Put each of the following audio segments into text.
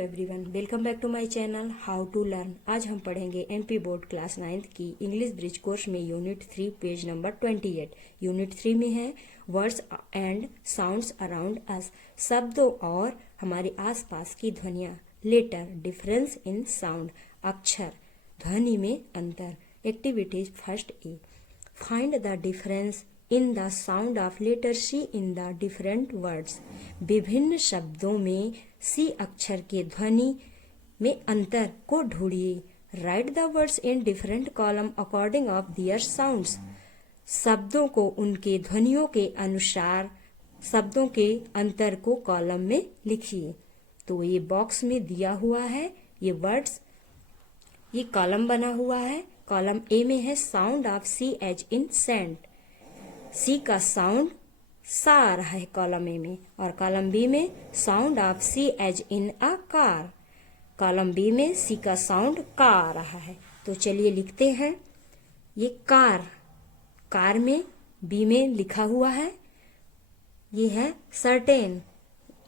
Everyone, welcome back to my channel how to learn. आज हम पढ़ेंगे एमपी बोर्ड क्लास 9th की English bridge course में unit 3 page number 28। Unit 3 में है words and sounds around us, शब्दों और हमारे आसपास की ध्वनियाँ। लेटर, डिफरेंस इन साउंड, अक्षर ध्वनि में अंतर। Activities first A, find the difference in the sound of letter C in the different words. विभिन्न शब्दों में सी अक्षर के ध्वनि में अंतर को ढूंढिए। Write the words in different column according of their sounds. शब्दों को उनके ध्वनियों के अनुसार शब्दों के अंतर को कॉलम में लिखिए। तो ये बॉक्स में दिया हुआ है ये वर्ड्स, ये कॉलम बना हुआ है। कॉलम ए में है sound of C as in cent, C का साउंड सा आ रहा है कॉलम ए में। और कॉलम बी में sound of C as in a car, column B में सी का साउंड का आ रहा है। तो चलिए लिखते हैं। ये कार, कार में बी में लिखा हुआ है ये है सर्टेन,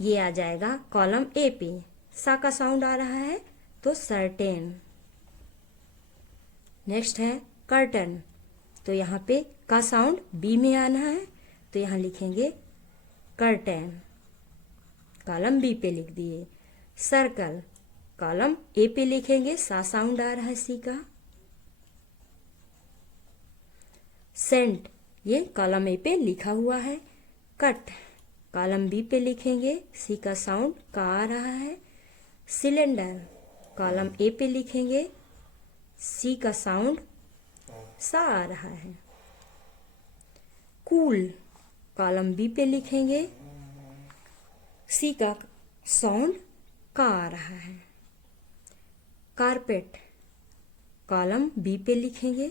ये आ जाएगा कॉलम ए पे। सा का साउंड आ रहा है तो सर्टेन। नेक्स्ट है कर्टन, तो यहाँ पे का साउंड बी में आना है तो यहाँ लिखेंगे कर्टेन, कॉलम बी पे लिख दिए। सर्कल, कॉलम ए पे लिखेंगे, सा साउंड आ रहा है सी का। सेंट, ये कॉलम ए पे लिखा हुआ है। कट, कॉलम बी पे लिखेंगे, सी का साउंड का आ रहा है। सिलेंडर, कॉलम ए पे लिखेंगे, सी का साउंड सा आ रहा है। कूल, कॉलम बी पे लिखेंगे, सी का साउंड का आ रहा है। कारपेट, कॉलम बी पे लिखेंगे,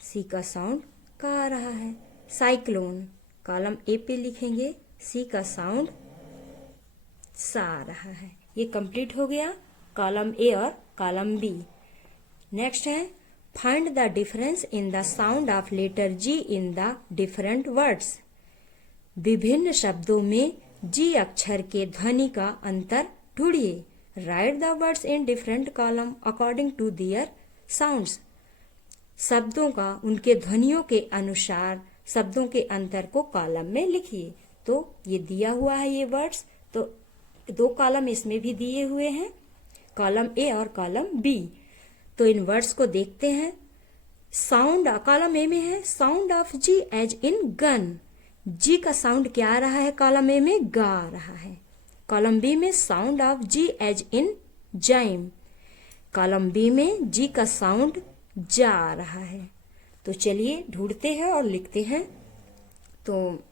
सी का साउंड का आ रहा है। साइक्लोन, कॉलम ए पे लिखेंगे, सी का साउंड सा आ रहा है। ये कंप्लीट हो गया कॉलम ए और कॉलम बी। नेक्स्ट है find the difference in the sound of letter G in the different words. विभिन्न शब्दों में जी अक्षर के ध्वनि का अंतर ढूंढिए। Write the words in different column according to their sounds. शब्दों का उनके ध्वनियों के अनुसार शब्दों के अंतर को कॉलम में लिखिए। तो ये दिया हुआ है ये वर्ड्स, तो दो कॉलम इसमें भी दिए हुए हैं, कॉलम ए और कॉलम बी। तो इन वर्ड्स को देखते हैं। साउंड कॉलम ए में है sound of G as in gun, G का साउंड क्या आ रहा है कॉलम ए में, गा आ रहा है। कॉलम बी में sound of G as in gym, column B में जी का साउंड जा आ रहा है। तो चलिए ढूंढते हैं और लिखते हैं। तो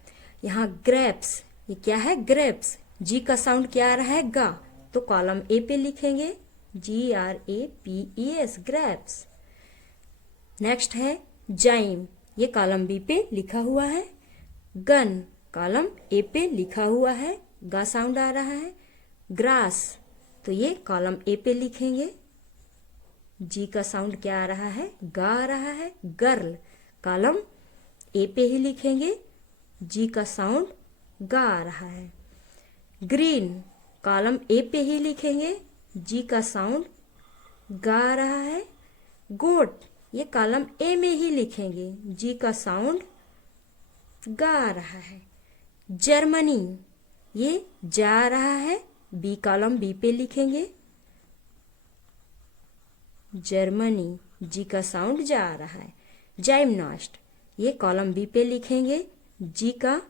यहाँ ग्रेप्स, ये क्या है ग्रेप्स, जी का साउंड क्या आ रहा है गा, तो कॉलम ए पे लिखेंगे GRAPES, ग्रेप्स। नेक्स्ट है जाइम, ये कॉलम बी पे लिखा हुआ है। गन, कॉलम ए पे लिखा हुआ है, गा साउंड आ रहा है। ग्रास, तो ये कॉलम ए पे लिखेंगे, जी का साउंड क्या आ रहा है, गा आ रहा है। गर्ल, कॉलम ए पे ही लिखेंगे, जी का साउंड गा आ रहा है। ग्रीन, कॉलम ए पे ही लिखेंगे, जी का साउंड गा आ रहा है। गोट, ये कॉलम ए में ही लिखेंगे, जी का साउंड गा आ रहा है। जर्मनी, ये जा रहा है, बी कॉलम बी पे लिखेंगे, जर्मनी, जी का साउंड जा आ रहा है। जाइमनास्ट, ये कॉलम बी पे लिखेंगे, जी का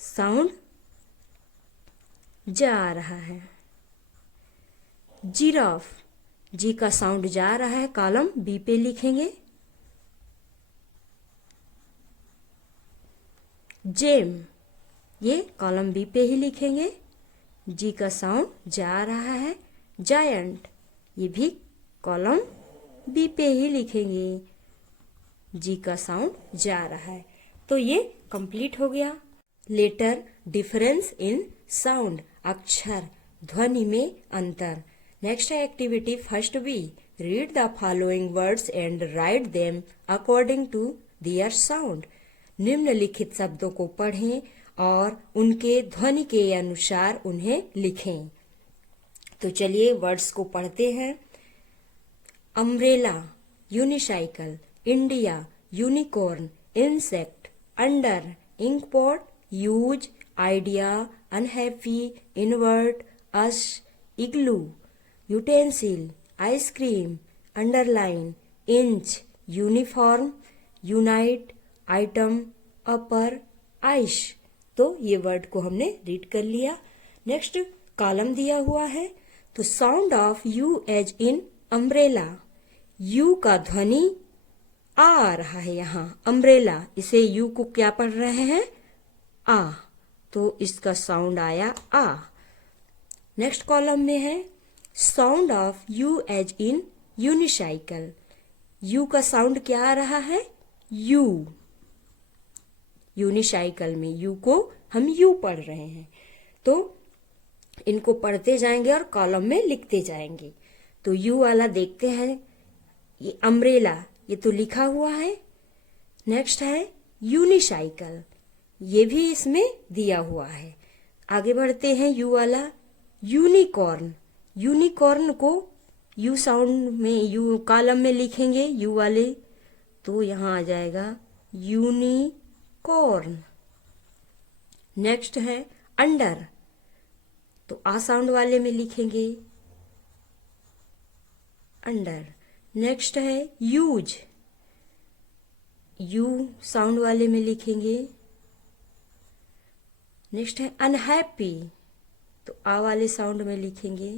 साउंड जा आ रहा है। जिराफ, जी का साउंड जा रहा है, कॉलम बी पे लिखेंगे। जेम, ये कॉलम बी पे ही लिखेंगे, जी का साउंड जा रहा है। जायंट, ये भी कॉलम बी पे ही लिखेंगे, जी का साउंड जा रहा है। तो ये कंप्लीट हो गया। लेटर, डिफरेंस इन साउंड, अक्षर ध्वनि में अंतर। नेक्स्ट है activity first B, read the following words and write them according to their sound. निम्नलिखित शब्दों को पढ़ें और उनके ध्वनि के अनुसार उन्हें लिखें। तो चलिए वर्ड्स को पढ़ते हैं। Umbrella, unicycle, India, unicorn, insect, under, inkpot, use, idea, unhappy, invert, us, igloo, utensil, ice cream, underline, inch, uniform, unite, item, upper, आइश। तो ये वर्ड को हमने रीड कर लिया। नेक्स्ट कॉलम दिया हुआ है। तो sound of U as in umbrella, U का ध्वनि आ रहा है यहाँ अम्ब्रेला, इसे यू को क्या पढ़ रहे हैं, आ, तो इसका साउंड आया आ। नेक्स्ट कॉलम में है sound of U as in unicycle, U का साउंड क्या आ रहा है, यू, यूनिसाइकिल में यू को हम यू पढ़ रहे हैं। तो इनको पढ़ते जाएंगे और कॉलम में लिखते जाएंगे। तो यू वाला देखते हैं, ये अम्ब्रेला, ये तो लिखा हुआ है। नेक्स्ट है यूनिसाइकिल, ये भी इसमें दिया हुआ है। आगे बढ़ते हैं यू वाला, यूनिकॉर्न, यूनिकॉर्न को यू साउंड में, यू कॉलम में लिखेंगे यू वाले, तो यहां आ जाएगा यूनिकॉर्न। नेक्स्ट है अंडर, तो आ साउंड वाले में लिखेंगे अंडर। नेक्स्ट है यूज, यू साउंड वाले में लिखेंगे। नेक्स्ट है अनहैप्पी, तो आ वाले साउंड में लिखेंगे।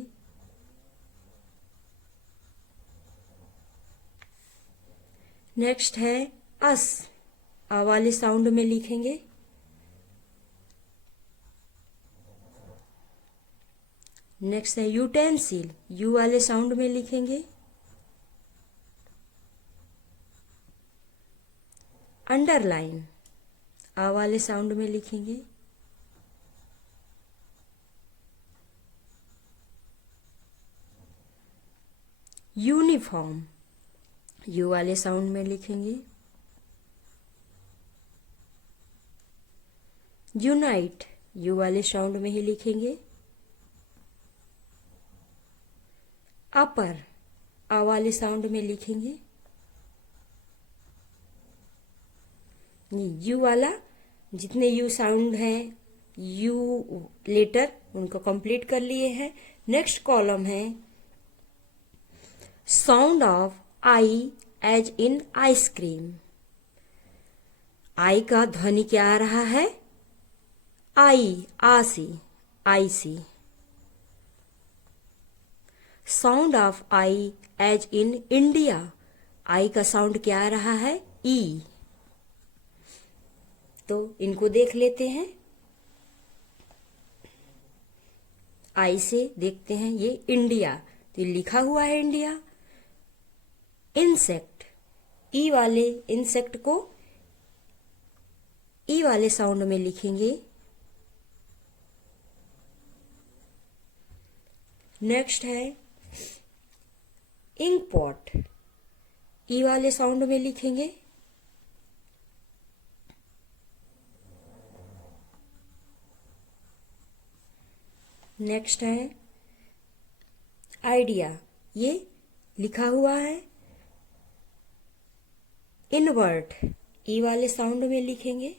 नेक्स्ट है अस, आ वाले साउंड में लिखेंगे। नेक्स्ट है यूटेंसिल, यू वाले साउंड में लिखेंगे। अंडरलाइन, आ वाले साउंड में लिखेंगे। यूनिफॉर्म, यू वाले साउंड में लिखेंगे। यूनाइट, यू वाले साउंड में ही लिखेंगे। अपर, आ वाले साउंड में लिखेंगे। यू वाला, जितने यू साउंड हैं, यू लेटर, उनको कंप्लीट कर लिए हैं। नेक्स्ट कॉलम है sound of I as in ice cream, I का ध्वनि क्या आ रहा है, आई, आसी, आईसी। Sound of I as in India, I का साउंड क्या आ रहा है, ई। तो इनको देख लेते हैं। आई से देखते हैं ये इंडिया, तो लिखा हुआ है इंडिया। इंसेक्ट, ई वाले इंसेक्ट को ई वाले साउंड में लिखेंगे। नेक्स्ट है इंक पॉट, ई वाले साउंड में लिखेंगे। नेक्स्ट है आइडिया, ये लिखा हुआ है। इन्वर्ट, ई वाले साउंड में लिखेंगे।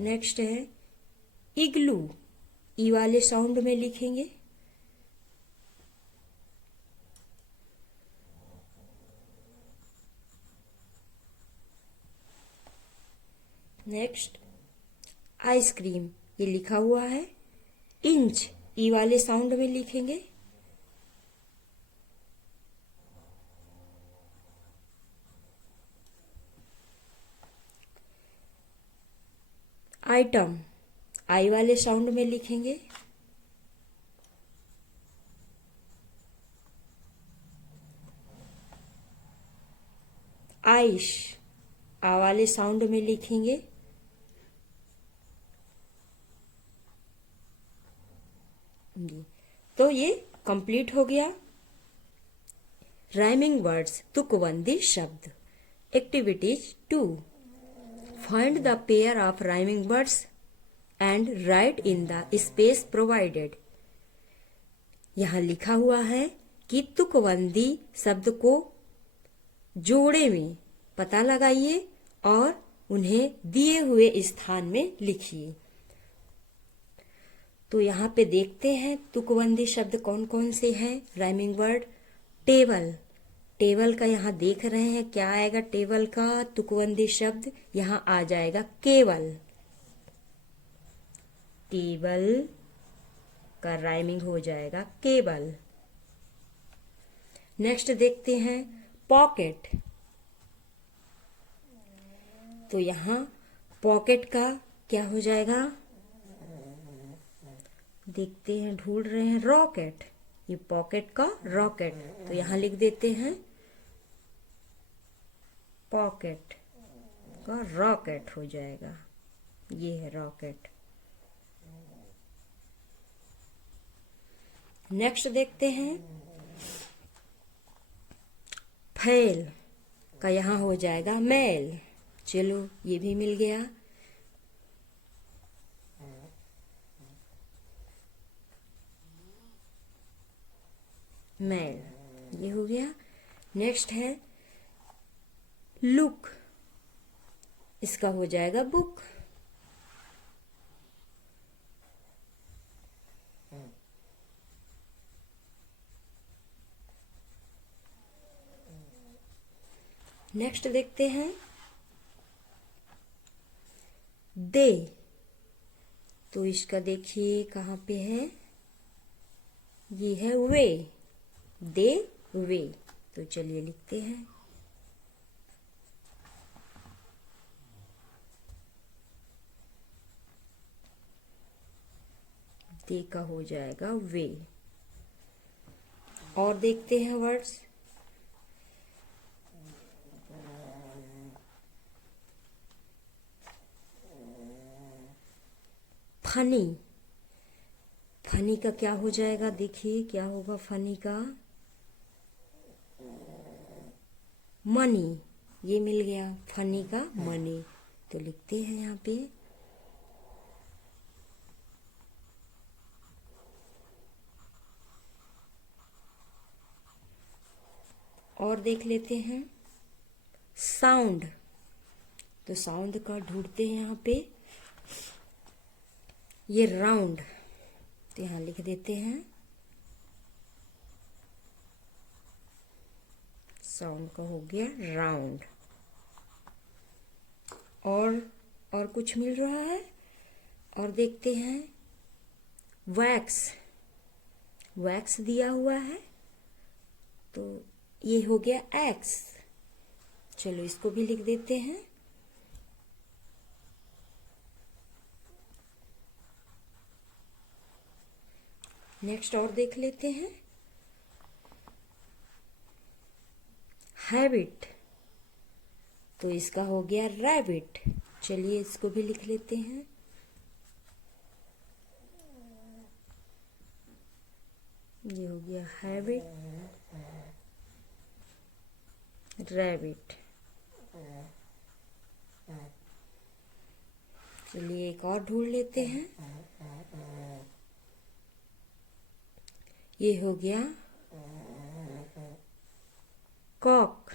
नेक्स्ट है इग्लू, ई वाले साउंड में लिखेंगे। नेक्स्ट आइसक्रीम, ये लिखा हुआ है। इंच, ई वाले साउंड में लिखेंगे। आइटम, आई वाले साउंड में लिखेंगे। आइश, आ वाले साउंड में लिखेंगे। तो ये कंप्लीट हो गया राइमिंग वर्ड्स, तुकबंदी शब्द। Activities 2. Find the pair of rhyming words and write in the space provided. यहाँ लिखा हुआ है कि तुकबंदी शब्द को जोड़े में पता लगाइए और उन्हें दिए हुए स्थान में लिखिए। तो यहाँ पे देखते हैं तुकबंदी शब्द कौन कौन से हैं। राइमिंग वर्ड टेबल, टेबल का यहाँ देख रहे हैं क्या आएगा। टेबल का तुकबंदी शब्द यहाँ आ जाएगा केवल। टेबल का राइमिंग हो जाएगा केबल। नेक्स्ट देखते हैं पॉकेट। तो यहाँ पॉकेट का क्या हो जाएगा, देखते हैं, ढूंढ रहे हैं, रॉकेट। ये पॉकेट का रॉकेट, तो यहाँ लिख देते हैं पॉकेट का रॉकेट हो जाएगा। ये है रॉकेट। नेक्स्ट देखते हैं फैल का यहाँ हो जाएगा मैल। चलो ये भी मिल गया। मैल, ये हो गया। नेक्स्ट है लुक, इसका हो जाएगा बुक। नेक्स्ट देखते हैं दे। तो इसका देखिए कहाँ पे है, ये है वे, दे वे। तो चलिए लिखते हैं दे का हो जाएगा वे। और देखते हैं वर्ड्स फनी। फनी का क्या हो जाएगा, देखिए क्या होगा फनी का, मनी। ये मिल गया फनी का मनी। तो लिखते हैं यहाँ पे और देख लेते हैं साउंड। तो साउंड का ढूंढते हैं यहाँ पे, ये राउंड। तो यहाँ लिख देते हैं साउंड का हो गया राउंड। और कुछ मिल रहा है। और देखते हैं वैक्स, वैक्स दिया हुआ है, तो ये हो गया एक्स। चलो इसको भी लिख देते हैं। नेक्स्ट और देख लेते हैं हैबिट। तो इसका हो गया रैबिट। चलिए इसको भी लिख लेते हैं। ये हो गया हैबिट, रैबिट। चलिए एक और ढूंढ लेते हैं। ये हो गया कॉक,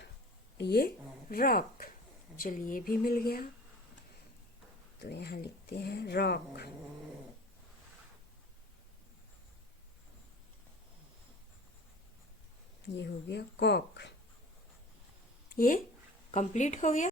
ये रॉक। चलिए भी मिल गया। तो यहाँ लिखते हैं रॉक। ये हो गया कॉक। ये कंप्लीट हो गया।